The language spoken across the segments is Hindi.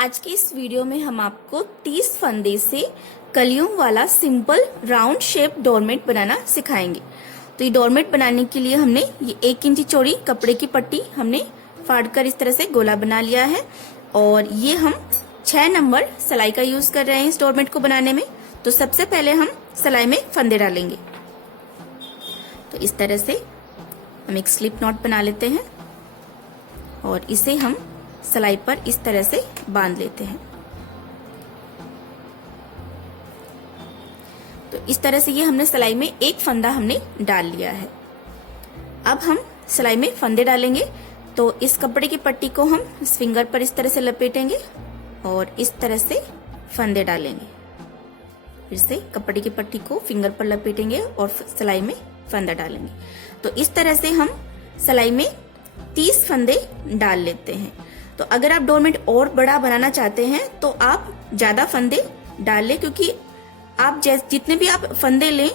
आज के इस वीडियो में हम आपको 30 फंदे से कलियों वाला सिंपल राउंड शेप डोरमेट बनाना सिखाएंगे। तो ये डोरमेट बनाने के लिए हमने ये 1 इंच चौड़ी कपड़े की पट्टी हमने फाड़कर इस तरह से गोला बना लिया है और ये हम 6 नंबर सिलाई का यूज कर रहे हैं इस डोरमेट को बनाने में। तो सबसे पहले हम सिलाई में फंदे डालेंगे। तो इस तरह से हम एक स्लिप नॉट बना लेते हैं और इसे हम सिलाई पर इस तरह से बांध लेते हैं। तो इस तरह से ये हमने सिलाई में एक फंदा हमने डाल लिया है। अब हम सिलाई में फंदे डालेंगे। तो इस कपड़े की पट्टी को हम इस फिंगर पर इस तरह से लपेटेंगे और इस तरह से फंदे डालेंगे। फिर से कपड़े की पट्टी को फिंगर पर लपेटेंगे और सिलाई में फंदा डालेंगे। तो इस तरह से हम सिलाई में 30 फंदे डाल लेते हैं। तो अगर आप डोरमेट और बड़ा बनाना चाहते हैं तो आप ज्यादा फंदे डाल लें, क्योंकि आप जितने भी आप फंदे लें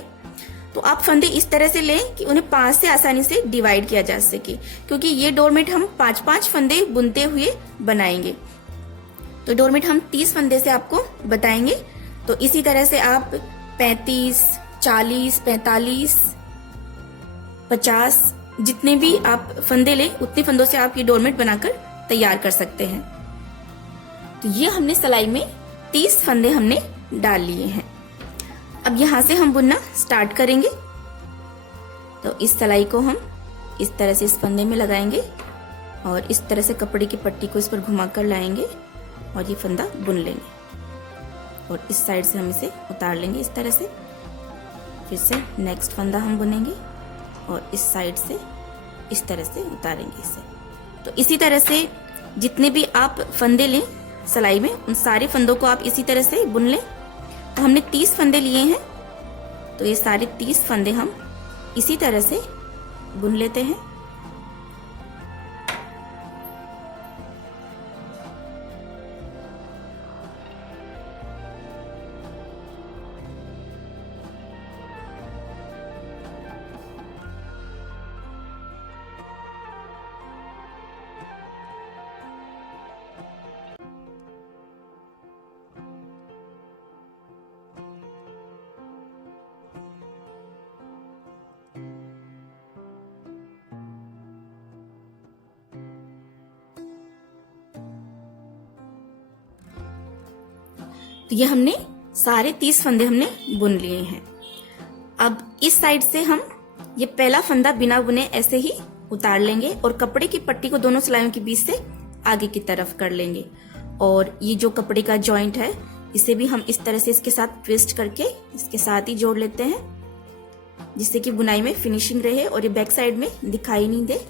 तो आप फंदे इस तरह से लें कि उन्हें 5 से आसानी से डिवाइड किया जा सके, क्योंकि ये डोरमेट हम 5-5 फंदे बुनते हुए बनाएंगे। तो डोरमेट हम 30 फंदे से आपको बताएंगे। तो इसी तरह से आप 35, 40, 45, 50 जितने भी आप फंदे लें उतने फंदों से आप ये डोरमेट बनाकर तैयार कर सकते हैं। तो ये हमने सिलाई में 30 फंदे हमने डाल लिए हैं। अब यहां से हम बुनना स्टार्ट करेंगे। तो इस सिलाई को हम इस तरह से इस फंदे में लगाएंगे और इस तरह से कपड़े की पट्टी को इस पर घुमाकर लाएंगे और ये फंदा बुन लेंगे और इस साइड से हम इसे उतार लेंगे इस तरह से। फिर से नेक्स्ट फंदा हम बुनेंगे और इस साइड से इस तरह से उतारेंगे इसे। तो इसी तरह से जितने भी आप फंदे लें सिलाई में उन सारे फंदों को आप इसी तरह से बुन लें। तो हमने 30 फंदे लिए हैं, तो ये सारे 30 फंदे हम इसी तरह से बुन लेते हैं। तो ये हमने सारे 30 फंदे हमने बुन लिए हैं। अब इस साइड से हम ये पहला फंदा बिना बुने ऐसे ही उतार लेंगे और कपड़े की पट्टी को दोनों सिलाइयों के बीच से आगे की तरफ कर लेंगे। और ये जो कपड़े का जॉइंट है इसे भी हम इस तरह से इसके साथ ट्विस्ट करके इसके साथ ही जोड़ लेते हैं, जिससे कि बुनाई में फिनिशिंग रहे और ये बैक साइड में दिखाई नहीं दे।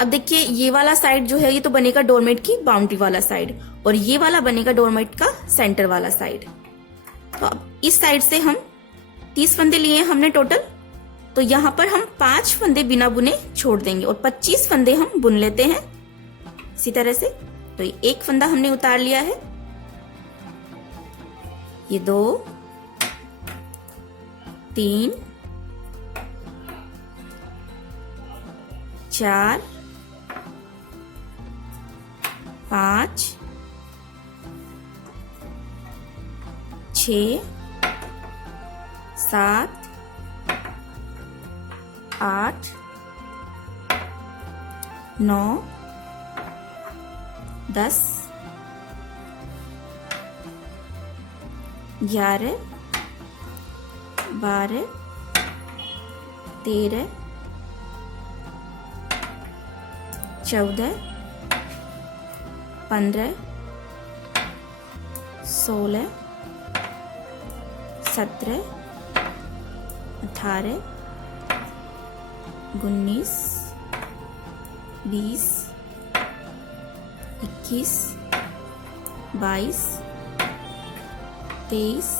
अब देखिए ये वाला साइड जो है ये तो बनेगा डोरमेट की बाउंड्री वाला साइड और ये वाला बनेगा डोरमेट का सेंटर वाला साइड। तो अब इस साइड से हम 30 फंदे लिए हैं हमने टोटल। तो यहां पर हम 5 फंदे बिना बुने छोड़ देंगे और 25 फंदे हम बुन लेते हैं इसी तरह से। तो ये एक फंदा हमने उतार लिया है, ये 2, 3, 4, 5, 6, 7, 8, 9, 10, 11, 12, 13, 14, 15, 16, 17, 18, 19, 20, 21, 22, 23,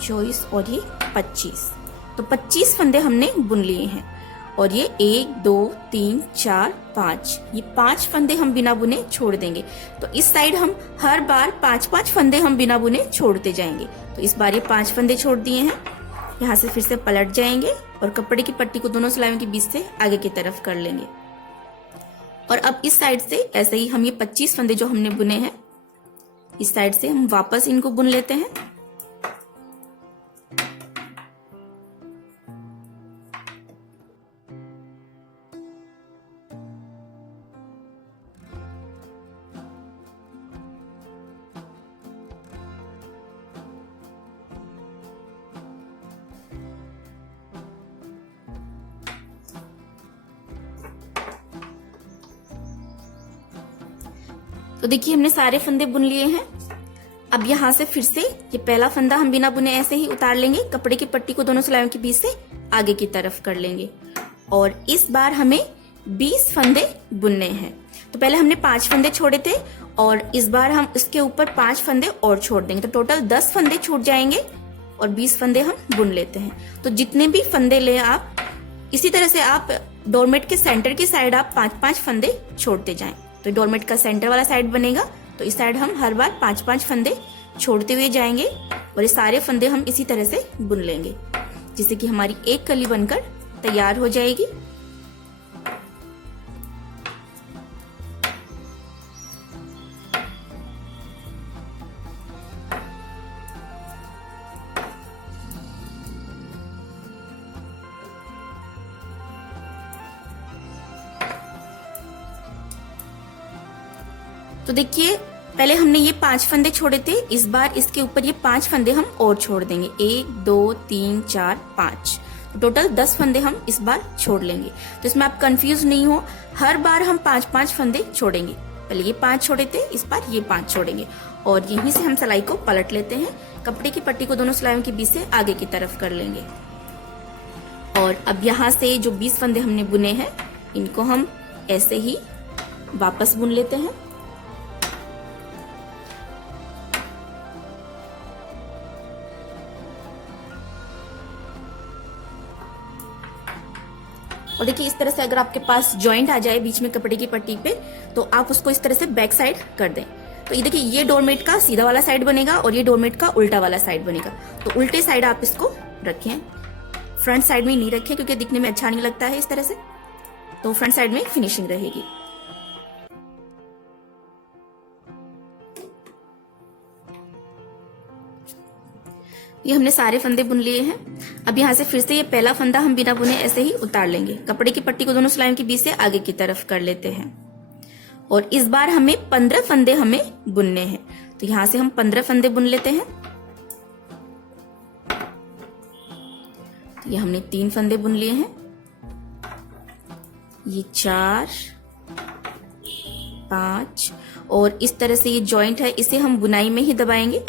24 और ये 25। तो 25 फंदे हमने बुन लिए हैं और ये 1, 2, 3, 4, 5 ये 5 फंदे हम बिना बुने छोड़ देंगे। तो इस साइड हम हर बार 5-5 फंदे हम बिना बुने छोड़ते जाएंगे। तो इस बार ये 5 फंदे छोड़ दिए हैं। यहाँ से फिर से पलट जाएंगे और कपड़े की पट्टी को दोनों सिलाइयों के बीच से आगे की तरफ कर लेंगे और अब इस साइड से ऐसे ही हम ये 25 फंदे जो हमने बुने हैं, इस साइड से हम वापस इनको बुन लेते हैं। तो देखिए हमने सारे फंदे बुन लिए हैं। अब यहाँ से फिर से ये पहला फंदा हम बिना बुने ऐसे ही उतार लेंगे, कपड़े की पट्टी को दोनों सिलाइयों के बीच से आगे की तरफ कर लेंगे और इस बार हमें 20 फंदे बुनने हैं। तो पहले हमने 5 फंदे छोड़े थे और इस बार हम इसके ऊपर 5 फंदे और छोड़ देंगे, तो टोटल 10 फंदे छूट जाएंगे और 20 फंदे हम बुन लेते हैं। तो जितने भी फंदे ले आप, इसी तरह से आप डोरमेट के सेंटर की साइड आप 5-5 फंदे छोड़ते जाएं। तो डोरमेट का सेंटर वाला साइड बनेगा, तो इस साइड हम हर बार 5-5 फंदे छोड़ते हुए जाएंगे और ये सारे फंदे हम इसी तरह से बुन लेंगे, जिससे कि हमारी एक कली बनकर तैयार हो जाएगी। तो देखिए पहले हमने ये 5 फंदे छोड़े थे, इस बार इसके ऊपर ये 5 फंदे हम और छोड़ देंगे। 1 2 3 4 5, तो टोटल 10 फंदे हम इस बार छोड़ लेंगे। तो इसमें आप कंफ्यूज नहीं हो, हर बार हम 5-5 फंदे छोड़ेंगे। पहले ये 5 छोड़े थे, इस बार ये 5 छोड़ेंगे और यहीं से हम सिलाई को पलट लेते हैं। कपड़े की पट्टी को दोनों सिलाइयों के बीच से आगे की तरफ कर लेंगे और अब यहाँ से जो 20 फंदे हमने बुने हैं, इनको हम ऐसे ही वापस बुन लेते हैं। और देखिए इस तरह से अगर आपके पास जॉइंट आ जाए बीच में कपड़े की पट्टी पे, तो आप उसको इस तरह से बैक साइड कर दें। तो ये देखिए ये डोरमेट का सीधा वाला साइड बनेगा और ये डोरमेट का उल्टा वाला साइड बनेगा। तो उल्टे साइड आप इसको रखें, फ्रंट साइड में नहीं रखें क्योंकि दिखने में अच्छा नहीं लगता है इस तरह से, तो फ्रंट साइड में फिनिशिंग रहेगी। ये हमने सारे फंदे बुन लिए हैं। अब यहाँ से फिर से ये पहला फंदा हम बिना बुने ऐसे ही उतार लेंगे, कपड़े की पट्टी को दोनों सिलाइयों के बीच से आगे की तरफ कर लेते हैं और इस बार हमें 15 फंदे हमें बुनने हैं। तो यहाँ से हम 15 फंदे बुन लेते हैं। तो ये हमने 3 फंदे बुन लिए हैं, ये 4 5 और इस तरह से ये जॉइंट है, इसे हम बुनाई में ही दबाएंगे।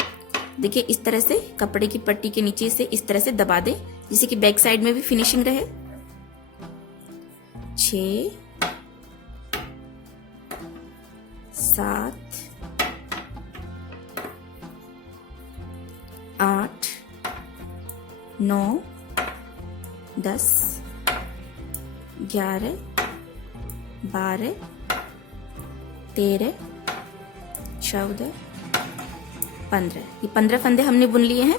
देखिए इस तरह से कपड़े की पट्टी के नीचे से इस तरह से दबा दें, जिससे कि बैक साइड में भी फिनिशिंग रहे। 6 7 8 9 10 11 12 13 14 15, ये 15 फंदे हमने बुन लिए हैं।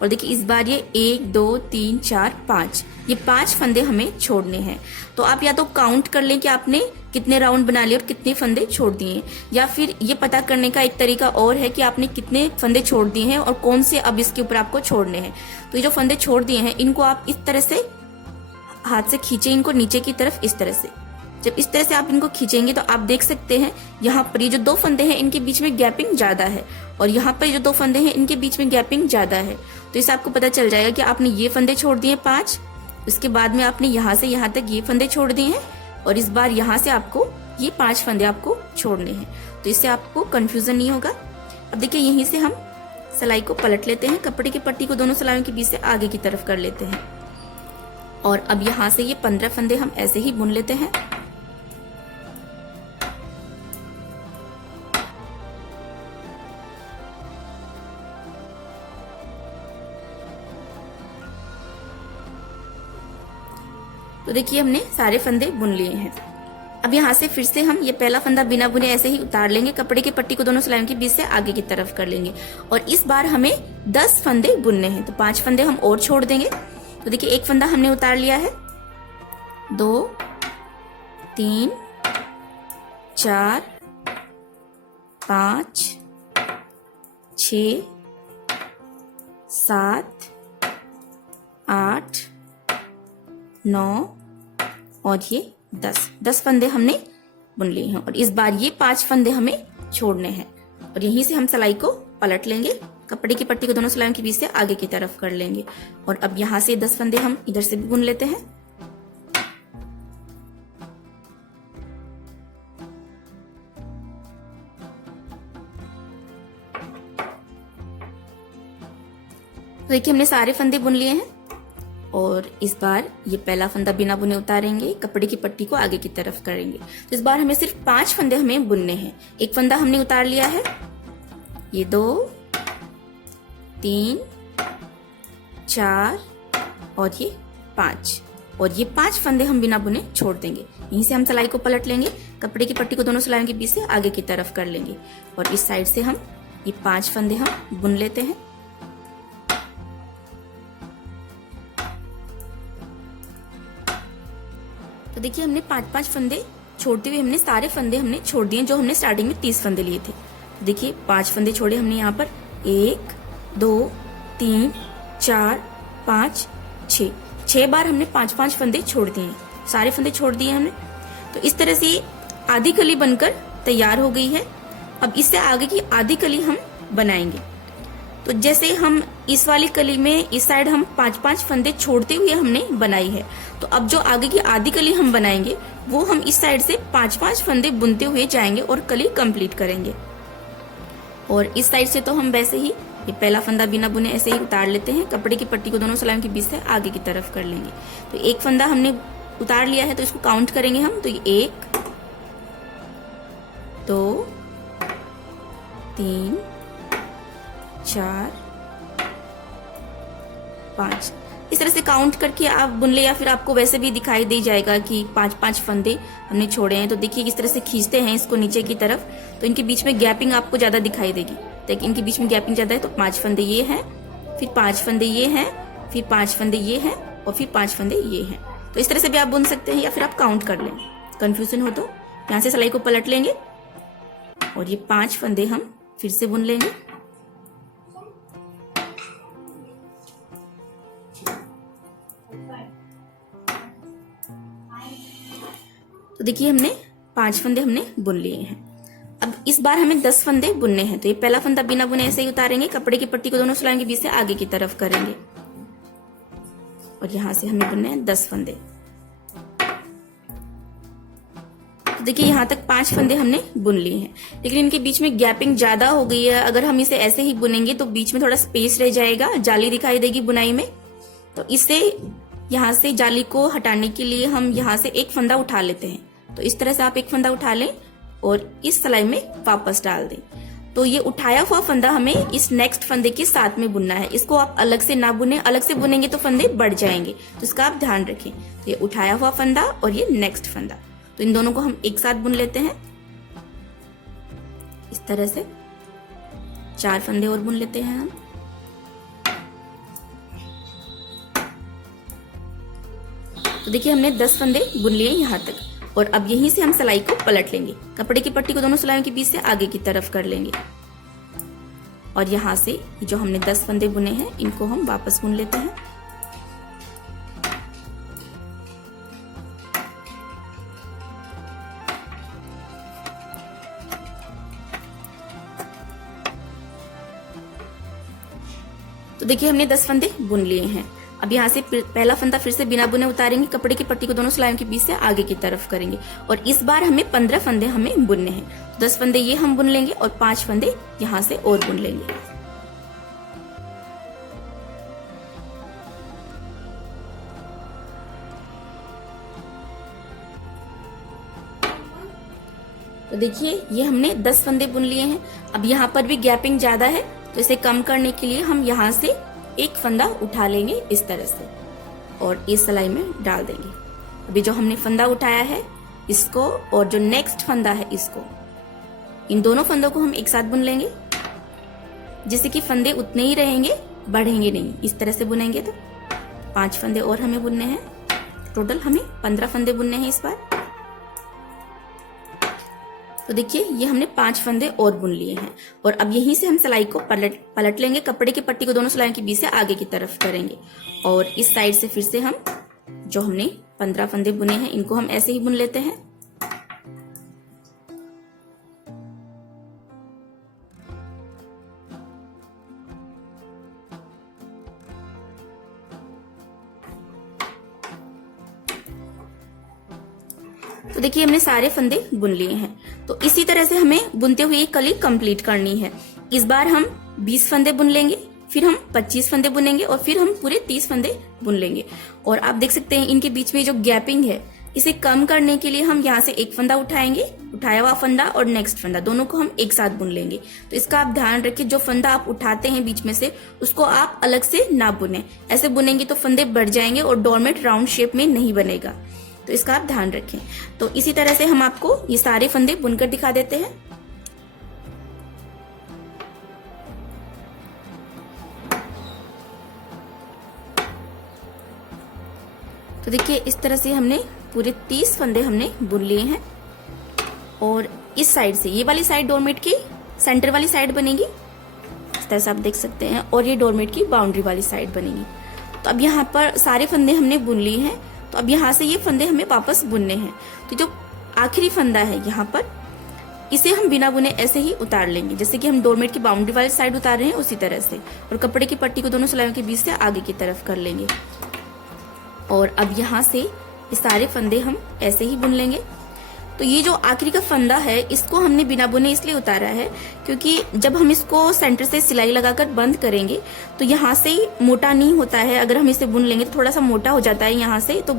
और देखिए इस बार ये 1 2 3 4 5, ये 5 फंदे हमें छोड़ने हैं। तो आप या तो काउंट कर लें कि आपने कितने राउंड बना लिए और कितने फंदे छोड़ दिए, या फिर ये पता करने का एक तरीका और है कि आपने कितने फंदे छोड़ दिए हैं और कौन से अब इसके ऊपर आपको छोड़ने हैं। तो ये जो फंदे छोड़ दिए हैं, इनको आप इस तरह से हाथ से खींचे, इनको नीचे की तरफ इस तरह से। जब इस तरह से आप इनको खींचेंगे तो आप देख सकते हैं यहाँ पर ये जो 2 फंदे हैं इनके बीच में गैपिंग ज्यादा है और यहाँ पर जो 2 फंदे हैं इनके बीच में गैपिंग ज्यादा है। तो इससे आपको पता चल जाएगा कि आपने ये फंदे छोड़ दिए 5, उसके बाद में आपने यहाँ से यहाँ तक ये फंदे छोड़ दिए हैं और इस बार यहाँ से आपको ये 5 फंदे आपको छोड़ने हैं। तो इससे आपको कंफ्यूजन नहीं होगा। अब देखिए यहीं से हम सिलाई को पलट लेते हैं, कपड़े की पट्टी को दोनों सिलाइयों के बीच से आगे की तरफ कर लेते हैं और अब यहाँ से ये 15 फंदे हम ऐसे ही बुन लेते हैं। तो देखिए हमने सारे फंदे बुन लिए हैं। अब यहाँ से फिर से हम ये पहला फंदा बिना बुने ऐसे ही उतार लेंगे, कपड़े की पट्टी को दोनों सिलाइयों के बीच से आगे की तरफ कर लेंगे और इस बार हमें 10 फंदे बुनने हैं। तो 5 फंदे हम और छोड़ देंगे। तो देखिए एक फंदा हमने उतार लिया है, 2 3 4, 5, 6, 7, 8, 9 और ये 10 फंदे हमने बुन लिए हैं। और इस बार ये 5 फंदे हमें छोड़ने हैं और यहीं से हम सिलाई को पलट लेंगे। कपड़े की पट्टी को दोनों सिलाइयों के बीच से आगे की तरफ कर लेंगे और अब यहाँ से 10 फंदे हम इधर से भी बुन लेते हैं। देखिए हमने सारे फंदे बुन लिए हैं और इस बार ये पहला फंदा बिना बुने उतारेंगे, कपड़े की पट्टी को आगे की तरफ करेंगे। तो इस बार हमें सिर्फ 5 फंदे हमें बुनने हैं। एक फंदा हमने उतार लिया है, ये 2, 3, 4 और ये 5 और ये 5 फंदे हम बिना बुने छोड़ देंगे। यहीं से हम सिलाई को पलट लेंगे, कपड़े की पट्टी को दोनों सिलाइयों के बीच से आगे की तरफ कर लेंगे और इस साइड से हम ये 5 फंदे हम बुन लेते हैं। तो देखिए हमने 5-5 फंदे छोड़ते हुए हमने सारे फंदे हमने छोड़ दिए जो हमने स्टार्टिंग में 30 फंदे लिए थे। तो देखिए 5 फंदे छोड़े हमने यहाँ पर, 1, 2, 3, 4, 5, 6 बार हमने 5-5 फंदे छोड़ दिए हैं, सारे फंदे छोड़ दिए हमने। तो इस तरह से आधी कली बनकर तैयार हो गई है। अब इससे आगे की आधी कली हम बनाएंगे। तो जैसे हम इस वाली कली में इस साइड हम 5-5 फंदे छोड़ते हुए हमने बनाई है, तो अब जो आगे की आधी कली हम बनाएंगे वो हम इस साइड से 5-5 फंदे बुनते हुए जाएंगे और कली कंप्लीट करेंगे। और इस साइड से तो हम वैसे ही ये पहला फंदा बिना बुने ऐसे ही उतार लेते हैं, कपड़े की पट्टी को दोनों सिलाइयों के बीच से आगे की तरफ कर लेंगे। तो एक फंदा हमने उतार लिया है तो इसको काउंट करेंगे हम। तो ये 1, 2, 3, 4, 5 इस तरह से काउंट करके आप बुन ले, या फिर आपको वैसे भी दिखाई दे जाएगा कि 5-5 फंदे हमने छोड़े हैं। तो देखिए किस तरह से खींचते हैं इसको नीचे की तरफ, तो इनके बीच में गैपिंग आपको ज्यादा दिखाई देगी। देखिए इनके बीच में गैपिंग ज्यादा है, तो 5 फंदे ये हैं, फिर 5 फंदे ये हैं, फिर 5 फंदे ये हैं और फिर 5 फंदे ये हैं। तो इस तरह से भी आप बुन सकते हैं या फिर आप काउंट कर लें। कंफ्यूजन हो तो यहाँ से सिलाई को पलट लेंगे और ये 5 फंदे हम फिर से बुन लेंगे। तो देखिए हमने 5 फंदे हमने बुन लिए हैं। अब इस बार हमें 10 फंदे बुनने हैं। तो ये पहला फंदा बिना बुने ऐसे ही उतारेंगे, कपड़े की पट्टी को दोनों सिलाइयों के बीच से आगे की तरफ करेंगे और यहां से हमें बुनने हैं 10 फंदे। तो देखिए यहां तक 5 फंदे हमने बुन लिए हैं, लेकिन इनके बीच में गैपिंग ज्यादा हो गई है। अगर हम इसे ऐसे ही बुनेंगे तो बीच में थोड़ा स्पेस रह जाएगा, जाली दिखाई देगी बुनाई में। तो इससे यहाँ से जाली को हटाने के लिए हम यहाँ से एक फंदा उठा लेते हैं। तो इस तरह से आप एक फंदा उठा लें और इस सिलाई में वापस डाल दें। तो ये उठाया हुआ फंदा हमें इस नेक्स्ट फंदे के साथ में बुनना है। इसको आप अलग से ना बुने, अलग से बुनेंगे तो फंदे बढ़ जाएंगे, तो इसका आप ध्यान रखें। तो ये उठाया हुआ फंदा और ये नेक्स्ट फंदा, तो इन दोनों को हम एक साथ बुन लेते हैं। इस तरह से 4 फंदे और बुन लेते हैं हम। तो देखिए हमने 10 फंदे बुन लिए यहाँ तक और अब यहीं से हम सिलाई को पलट लेंगे, कपड़े की पट्टी को दोनों सिलाइयों के बीच से आगे की तरफ कर लेंगे और यहाँ से जो हमने 10 फंदे बुने हैं इनको हम वापस बुन लेते हैं। तो देखिए हमने 10 फंदे बुन लिए हैं। अब यहाँ से पहला फंदा फिर से बिना बुने उतारेंगे, कपड़े की पट्टी को दोनों सिलाइयों के बीच से आगे की तरफ करेंगे और इस बार हमें 15 फंदे हमें बुनने हैं। 10 फंदे ये हम बुन लेंगे और 5 फंदे यहाँ से और बुन लेंगे। तो देखिए ये हमने 10 फंदे बुन लिए हैं। अब यहाँ पर भी गैपिंग ज्यादा है, तो इसे कम करने के लिए हम यहाँ से एक फंदा उठा लेंगे इस तरह से और इस सिलाई में डाल देंगे। अभी जो हमने फंदा उठाया है इसको और जो नेक्स्ट फंदा है इसको, इन दोनों फंदों को हम एक साथ बुन लेंगे, जिससे कि फंदे उतने ही रहेंगे, बढ़ेंगे नहीं। इस तरह से बुनेंगे तो 5 फंदे और हमें बुनने हैं। टोटल हमें 15 फंदे बुनने हैं इस बार। तो देखिए ये हमने 5 फंदे और बुन लिए हैं और अब यहीं से हम सिलाई को पलट लेंगे। कपड़े की पट्टी को दोनों सिलाइयों के बीच से आगे की तरफ करेंगे और इस साइड से फिर से हम जो हमने 15 फंदे बुने हैं इनको हम ऐसे ही बुन लेते हैं। तो देखिए हमने सारे फंदे बुन लिए हैं। तो इसी तरह से हमें बुनते हुए कली कंप्लीट करनी है। इस बार हम 20 फंदे बुन लेंगे, फिर हम 25 फंदे बुनेंगे और फिर हम पूरे 30 फंदे बुन लेंगे। और आप देख सकते हैं इनके बीच में जो गैपिंग है इसे कम करने के लिए हम यहाँ से एक फंदा उठाएंगे, उठाया हुआ फंदा और नेक्स्ट फंदा दोनों को हम एक साथ बुन लेंगे। तो इसका आप ध्यान रखिए, जो फंदा आप उठाते हैं बीच में से उसको आप अलग से ना बुने। ऐसे बुनेंगे तो फंदे बढ़ जाएंगे और डोरमेट राउंड शेप में नहीं बनेगा, तो इसका आप ध्यान रखें। तो इसी तरह से हम आपको ये सारे फंदे बुनकर दिखा देते हैं। तो देखिए इस तरह से हमने पूरे 30 फंदे हमने बुन लिए हैं और इस साइड से ये वाली साइड डोरमेट की सेंटर वाली साइड बनेगी, इस तरह से आप देख सकते हैं, और ये डोरमेट की बाउंड्री वाली साइड बनेगी। तो अब यहाँ पर सारे फंदे हमने बुन लिए हैं। तो अब यहाँ से ये फंदे हमें वापस बुनने हैं। तो जो आखिरी फंदा है यहाँ पर, इसे हम बिना बुने ऐसे ही उतार लेंगे, जैसे कि हम डोरमेट की बाउंड्री वाली साइड उतार रहे हैं उसी तरह से, और कपड़े की पट्टी को दोनों सिलाइयों के बीच से आगे की तरफ कर लेंगे। और अब यहाँ से ये सारे फंदे हम ऐसे ही बुन लेंगे। तो ये जो आखिरी का फंदा है इसको हमने बिना बुने इसलिए उतारा है क्योंकि जब हम इसको सेंटर से सिलाई लगाकर बंद करेंगे तो यहाँ से मोटा नहीं होता है। अगर हम इसे बुन लेंगे तो थोड़ा सा मोटा हो जाता है यहाँ से, तो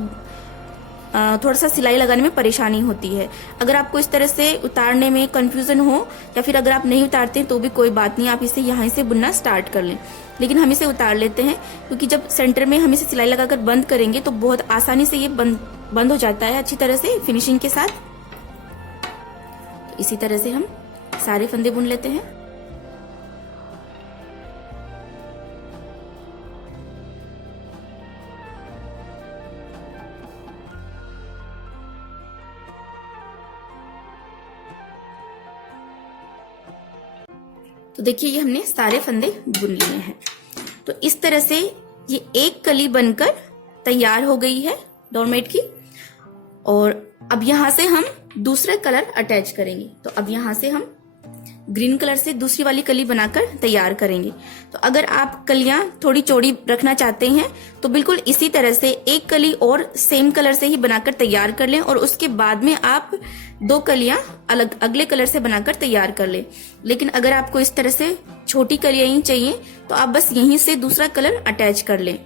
थोड़ा सा सिलाई लगाने में परेशानी होती है। अगर आपको इस तरह से उतारने में कंफ्यूजन हो या फिर अगर आप नहीं उतारते हैं तो भी कोई बात नहीं, आप इसे यहाँ से बुनना स्टार्ट कर लें। लेकिन हम इसे उतार लेते हैं क्योंकि जब सेंटर में हम इसे सिलाई लगाकर बंद करेंगे तो बहुत आसानी से ये बंद हो जाता है अच्छी तरह से फिनिशिंग के साथ। तो इसी तरह से हम सारे फंदे बुन लेते हैं। तो देखिए ये हमने सारे फंदे बुन लिए हैं। तो इस तरह से ये एक कली बनकर तैयार हो गई है डोरमेट की। और अब यहाँ से हम दूसरा कलर अटैच करेंगे। तो अब यहाँ से हम ग्रीन कलर से दूसरी वाली कली बनाकर तैयार करेंगे। तो अगर आप कलियां थोड़ी चौड़ी रखना चाहते हैं तो बिल्कुल इसी तरह से एक कली और सेम कलर से ही बनाकर तैयार कर लें और उसके बाद में आप 2 कलियां अलग अगले कलर से बनाकर तैयार कर लें। लेकिन अगर आपको इस तरह से छोटी कलियां ही चाहिए तो आप बस यहीं से दूसरा कलर अटैच कर लें।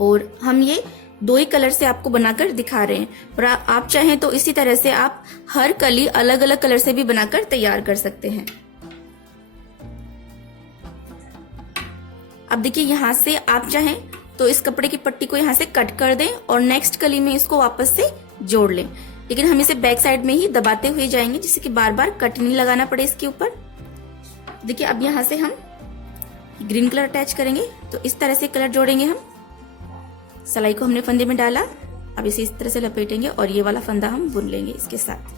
और हम ये 2 ही कलर से आपको बनाकर दिखा रहे हैं, और आप चाहें तो इसी तरह से आप हर कली अलग अलग कलर से भी बनाकर तैयार कर सकते हैं। अब देखिए यहाँ से आप चाहें तो इस कपड़े की पट्टी को यहाँ से कट कर दें और नेक्स्ट कली में इसको वापस से जोड़ लें। लेकिन हम इसे बैक साइड में ही दबाते हुए जाएंगे जिससे कि बार बार कट नहीं लगाना पड़े इसके ऊपर। देखिए अब यहाँ से हम ग्रीन कलर अटैच करेंगे। तो इस तरह से कलर जोड़ेंगे हम। सिलाई को हमने फंदे में डाला, अब इसे इस तरह से लपेटेंगे और ये वाला फंदा हम बुन लेंगे इसके साथ।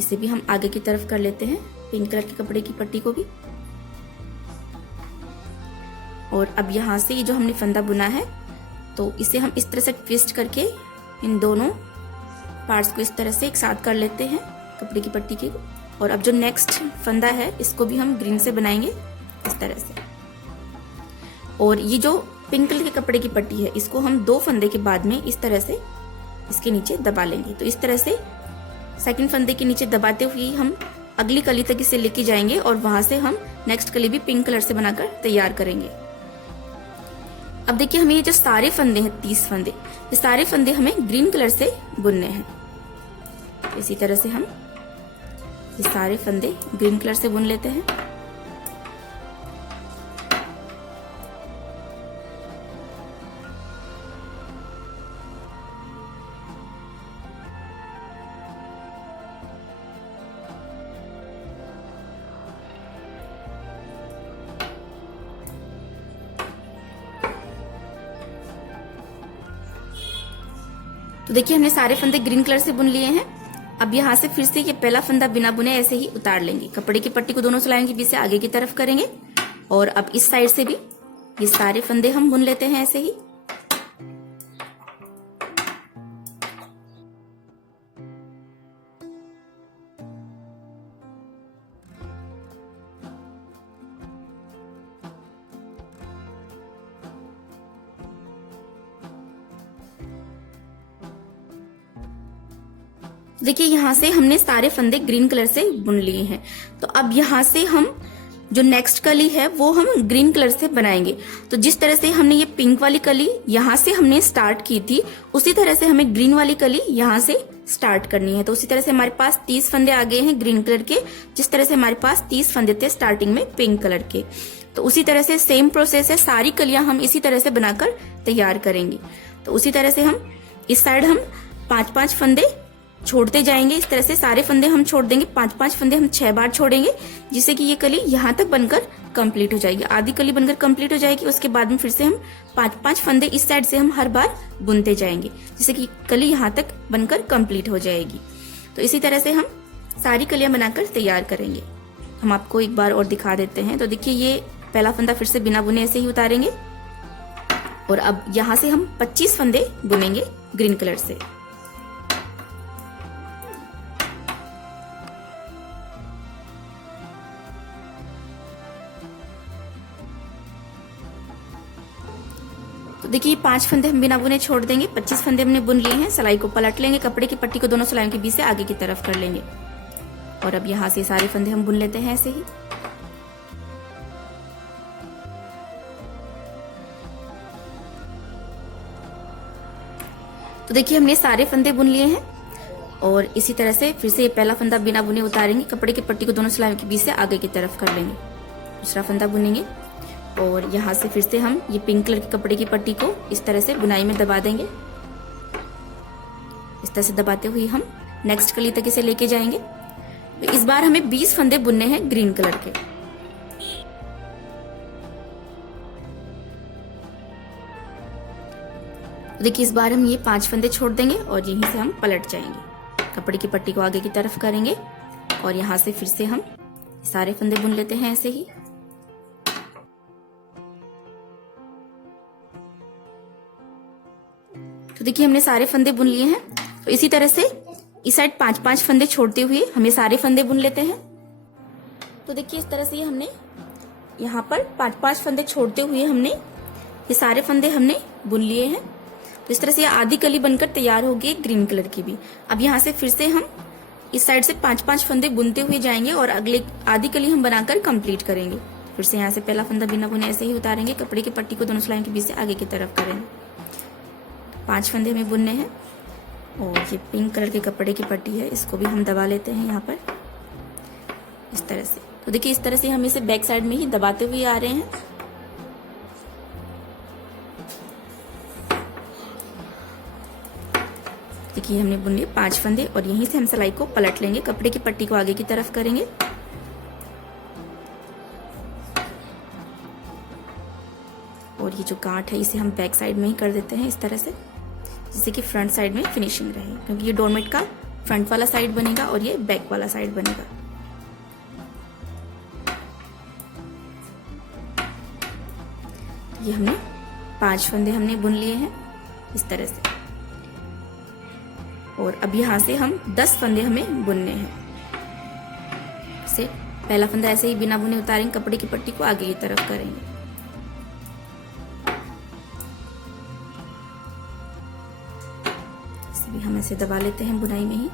इसे भी हम आगे की तरफ कर लेते हैं, पिंक कलर के कपड़े की पट्टी को भी। और अब यहाँ से ये जो हमने फंदा बुना है तो इसे हम इस तरह से ट्विस्ट करके इन दोनों पार्ट्स को इस तरह से एक साथ कर लेते हैं कपड़े की पट्टी के। और अब जो नेक्स्ट फंदा है इसको भी हम ग्रीन से बनाएंगे इस तरह से। और ये जो पिंक कलर के कपड़े की पट्टी है इसको हम 2 फंदे के बाद में इस तरह से इसके नीचे दबा लेंगे। तो इस तरह से सेकंड फंदे के नीचे दबाते हुए हम अगली कली तक इसे लेके जाएंगे और वहां से हम नेक्स्ट कली भी पिंक कलर से बनाकर तैयार करेंगे। अब देखिए हमें ये जो सारे फंदे हैं 30 फंदे, ये सारे फंदे हमें ग्रीन कलर से बुनने हैं। इसी तरह से हम ये सारे फंदे ग्रीन कलर से बुन लेते हैं। तो तो देखिए हमने सारे फंदे ग्रीन कलर से बुन लिए हैं। अब यहाँ से फिर से ये पहला फंदा बिना बुने ऐसे ही उतार लेंगे। कपड़े की पट्टी को दोनों सिलाइयों के बीच से आगे की तरफ करेंगे और अब इस साइड से भी ये सारे फंदे हम बुन लेते हैं ऐसे ही। देखिए यहाँ से हमने सारे फंदे ग्रीन कलर से बुन लिए हैं। तो अब यहाँ से हम जो नेक्स्ट कली है वो हम ग्रीन कलर से बनाएंगे। तो जिस तरह से हमने ये पिंक वाली कली यहाँ से हमने स्टार्ट की थी, उसी तरह से हमें ग्रीन वाली कली यहाँ से स्टार्ट करनी है। तो उसी तरह से हमारे पास 30 फंदे आ गए हैं ग्रीन कलर के, जिस तरह से हमारे पास 30 फंदे थे स्टार्टिंग में पिंक कलर के। तो उसी तरह से सेम प्रोसेस है, सारी कलियां हम इसी तरह से बनाकर तैयार करेंगे। तो उसी तरह से हम इस साइड हम 5-5 फंदे छोड़ते जाएंगे। इस तरह से सारे फंदे हम छोड़ देंगे, 5-5 फंदे हम 6 बार छोड़ेंगे, जिससे कि ये कली यहाँ तक बनकर कंप्लीट हो जाएगी। आधी कली बनकर कंप्लीट हो जाएगी। उसके बाद में फिर से हम 5-5 फंदे इस साइड से हम हर बार बुनते जाएंगे, जिससे कि कली यहाँ तक बनकर कंप्लीट हो जाएगी। तो इसी तरह से हम सारी कलियां बनाकर तैयार करेंगे। हम आपको एक बार और दिखा देते हैं। तो देखिए ये पहला फंदा फिर से बिना बुने ऐसे ही उतारेंगे और अब यहाँ से हम 25 फंदे बुनेंगे ग्रीन कलर से। तो देखिए 5 फंदे हम बिना बुने छोड़ देंगे, 25 फंदे हमने बुन लिए हैं। सिलाई को पलट लेंगे, कपड़े की पट्टी को दोनों सिलाइयों के बीच से आगे की तरफ कर लेंगे और अब यहाँ से सारे फंदे हम बुन लेते हैं ऐसे ही। तो देखिए हमने सारे फंदे बुन लिए हैं और इसी तरह से फिर से ये पहला फंदा बिना बुने उतारेंगे, कपड़े की पट्टी को दोनों सिलाइयों के बीच से आगे की तरफ कर लेंगे, दूसरा फंदा बुनेंगे और यहाँ से फिर से हम ये पिंक कलर के कपड़े की पट्टी को इस तरह से बुनाई में दबा देंगे। इस तरह से दबाते हुए हम नेक्स्ट कली तक इसे लेके जाएंगे। तो इस बार हमें 20 फंदे बुनने हैं ग्रीन कलर के। देखिए इस बार हम ये 5 फंदे छोड़ देंगे और यहीं से हम पलट जाएंगे, कपड़े की पट्टी को आगे की तरफ करेंगे और यहाँ से फिर से हम सारे फंदे बुन लेते हैं ऐसे ही। तो देखिए हमने सारे फंदे बुन लिए हैं। तो इसी तरह से इस साइड 5-5 फंदे छोड़ते हुए हमें सारे फंदे बुन लेते हैं। तो देखिए इस तरह से हमने यहाँ पर 5-5 फंदे छोड़ते हुए हमने ये सारे फंदे हमने बुन लिए हैं। तो इस तरह से आधी कली बनकर तैयार होगी ग्रीन कलर की भी। अब यहाँ से फिर से हम इस साइड से 5-5 फंदे बुनते हुए जाएंगे और अगले आधी कली हम बनाकर कंप्लीट करेंगे। फिर से यहाँ से पहला फंदा बिना बुने ऐसे ही उतारेंगे, कपड़े की पट्टी को दोनों सिलाइयों के बीच से आगे की तरफ करेंगे। 5 फंदे हमें बुनने हैं और ये पिंक कलर के कपड़े की पट्टी है, इसको भी हम दबा लेते हैं यहाँ पर इस तरह से। तो देखिए इस तरह से हम इसे बैक साइड में ही दबाते हुए आ रहे हैं। देखिए हमने बुन लिए 5 फंदे और यहीं से हम सिलाई को पलट लेंगे, कपड़े की पट्टी को आगे की तरफ करेंगे और ये जो गांठ है इसे हम बैक साइड में ही कर देते हैं इस तरह से, जिससे कि फ्रंट साइड में फिनिशिंग रहे, क्योंकि ये डोरमेट का फ्रंट वाला साइड बनेगा और ये बैक वाला साइड बनेगा। ये हमने 5 फंदे हमने बुन लिए हैं इस तरह से और अब यहाँ से हम 10 फंदे हमें बुनने हैं। से पहला फंदा ऐसे ही बिना बुने उतारेंगे, कपड़े की पट्टी को आगे की तरफ करेंगे। हम ऐसे दबा लेते हैं बुनाई में ही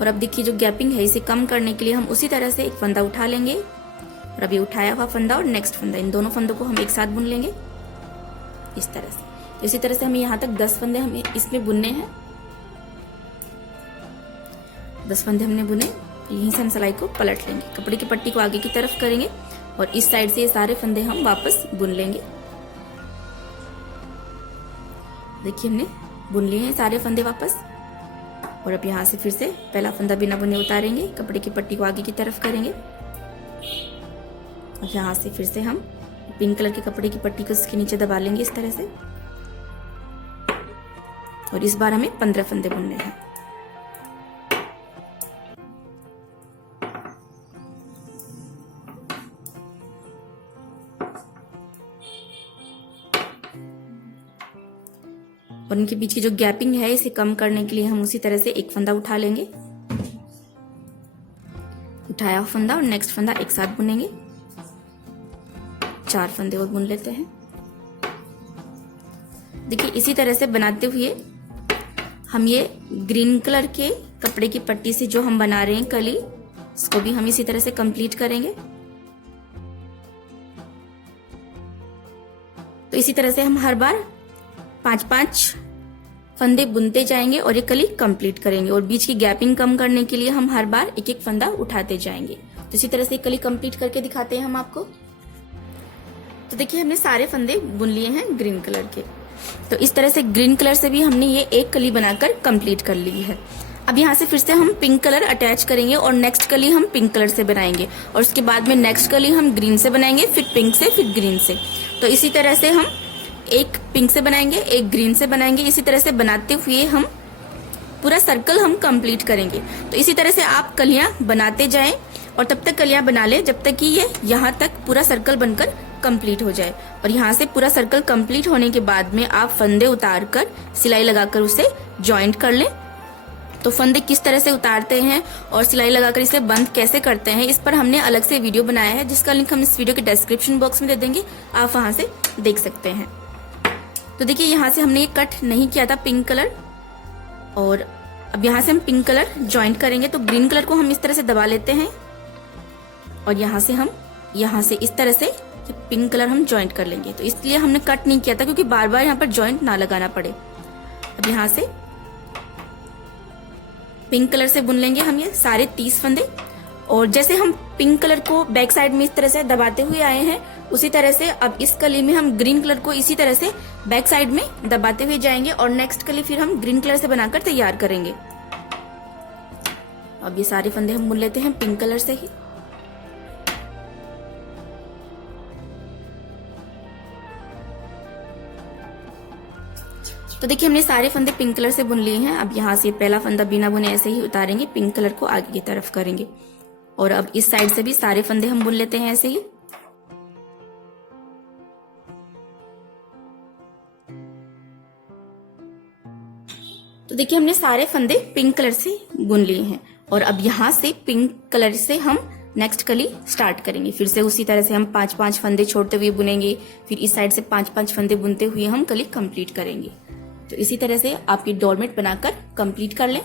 और अब देखिए जो गैपिंग है इसे कम करने के लिए हम उसी तरह से एक फंदा उठा लेंगे और अभी उठाया हुआ फंदा और नेक्स्ट फंदा, इन दोनों फंदों को हम एक साथ बुन लेंगे इस तरह से। इसी तरह से हमें यहाँ तक 10 फंदे हमें इसमें बुनने हैं। 10 फंदे हमने बुने, यहीं से हम सिलाई को पलट लेंगे, कपड़े की पट्टी को आगे की तरफ करेंगे और इस साइड से ये सारे फंदे हम वापस बुन लेंगे। देखिए हमने बुन लिए हैं सारे फंदे वापस और अब यहाँ से फिर से पहला फंदा बिना बुने उतारेंगे, कपड़े की पट्टी को आगे की तरफ करेंगे और यहाँ से फिर से हम पिंक कलर के कपड़े की पट्टी को इसके नीचे दबा लेंगे इस तरह से और इस बार हमें 15 फंदे बुनने हैं। और इनके बीच की जो गैपिंग है इसे कम करने के लिए हम उसी तरह से एक फंदा उठा लेंगे, उठाया फंदा और नेक्स्ट फंदा एक साथ बुनेंगे। 4 फंदे और बुन लेते हैं। देखिए इसी तरह से बनाते हुए हम ये ग्रीन कलर के कपड़े की पट्टी से जो हम बना रहे हैं कली, इसको भी हम इसी तरह से कंप्लीट करेंगे। तो इसी तरह से हम हर बार 5-5 फंदे बुनते जाएंगे और ये कली कंप्लीट करेंगे। और बीच की गैपिंग कम करने के लिए हम हर बार एक एक फंदा उठाते जाएंगे। तो इसी तरह से कली कंप्लीट करके दिखाते हैं हम आपको। तो देखिए हमने सारे फंदे बुन लिए हैं ग्रीन कलर के। तो इस तरह से ग्रीन कलर से भी हमने ये एक कली बनाकर कंप्लीट कर ली है। अब यहाँ से फिर से हम पिंक कलर अटैच करेंगे और नेक्स्ट कली हम पिंक कलर से बनाएंगे और उसके बाद में नेक्स्ट कली हम ग्रीन से बनाएंगे, फिर पिंक से, फिर ग्रीन से। तो इसी तरह से हम एक पिंक से बनाएंगे, एक ग्रीन से बनाएंगे। इसी तरह से बनाते हुए हम पूरा सर्कल हम कंप्लीट करेंगे। तो इसी तरह से आप कलियां बनाते जाएं और तब तक कलियां बना लें जब तक कि ये यहाँ तक पूरा सर्कल बनकर कंप्लीट हो जाए। और यहाँ से पूरा सर्कल कंप्लीट होने के बाद में आप फंदे उतार कर सिलाई लगाकर उसे ज्वाइंट कर लें। तो फंदे किस तरह से उतारते हैं और सिलाई लगाकर इसे बंद कैसे करते हैं, इस पर हमने अलग से वीडियो बनाया है, जिसका लिंक हम इस वीडियो के डिस्क्रिप्शन बॉक्स में दे देंगे, आप वहां से देख सकते हैं। तो देखिए यहाँ से हमने ये कट नहीं किया था पिंक कलर, और अब यहाँ से हम पिंक कलर ज्वाइंट करेंगे। तो ग्रीन कलर को हम इस तरह से दबा लेते हैं और यहाँ से हम इस तरह से पिंक कलर हम ज्वाइंट कर लेंगे। तो इसलिए हमने कट नहीं किया था क्योंकि बार बार यहाँ पर ज्वाइंट ना लगाना पड़े। अब यहाँ से पिंक कलर से बुन लेंगे हम ये सारे 30 फंदे। और जैसे हम पिंक कलर को बैक साइड में इस तरह से दबाते हुए आए हैं, उसी तरह से अब इस कली में हम ग्रीन कलर को इसी तरह से बैक साइड में दबाते हुए जाएंगे और नेक्स्ट कली फिर हम ग्रीन कलर से बनाकर तैयार करेंगे। अब ये सारे फंदे हम बुन लेते हैं पिंक कलर से ही। तो देखिए हमने सारे फंदे पिंक कलर से बुन लिए हैं। अब यहाँ से पहला फंदा बिना बुने ऐसे ही उतारेंगे, पिंक कलर को आगे की तरफ करेंगे। और अब इस साइड से भी सारे फंदे हम बुन लेते हैं ऐसे ही। तो देखिए हमने सारे फंदे पिंक कलर से बुन लिए हैं और अब यहाँ से पिंक कलर से हम नेक्स्ट कली स्टार्ट करेंगे। फिर से उसी तरह से हम 5-5 फंदे छोड़ते हुए बुनेंगे, फिर इस साइड से 5-5 फंदे बुनते हुए हम कली कंप्लीट करेंगे। तो इसी तरह से आप ये डोरमेट बनाकर कंप्लीट कर लें।